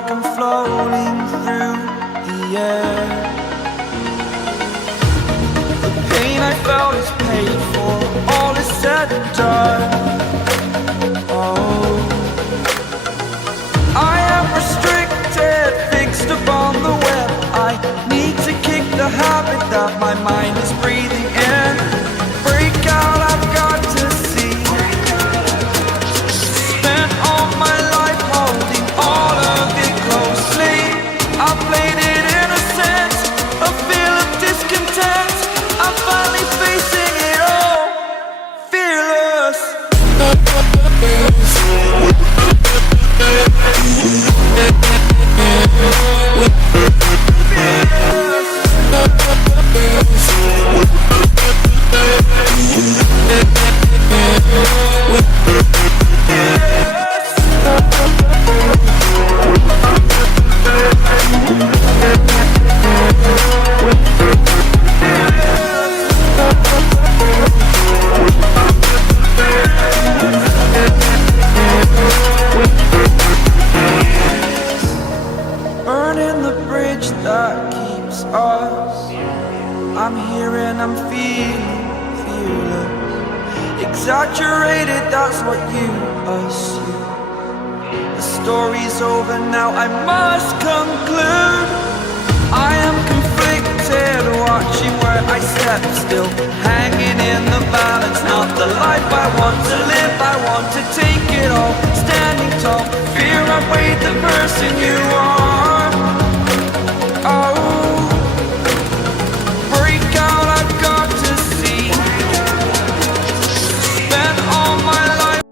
like I'm floating through the air. The pain I felt is paid for, all is said and done. Oh, I am restricted, fixed upon the web. I need to kick the habit that my mind is breathing in. Break out, I've got to see. Spent all my life holding all of it closely. I played it innocent, a feel of discontent. I'm finally facing it all, fearless. Burning the bridge that keeps us. I'm here and I'm feeling fearless. Exaggerated, that's what you assume. The story's over now, I must conclude. I am conflicted, watching where I step still, hanging in the balance. Not the life I want to live, I want to take it all. Standing tall, fear I weighed the person you are. Oh, break out, I've got to see. Spent all my life.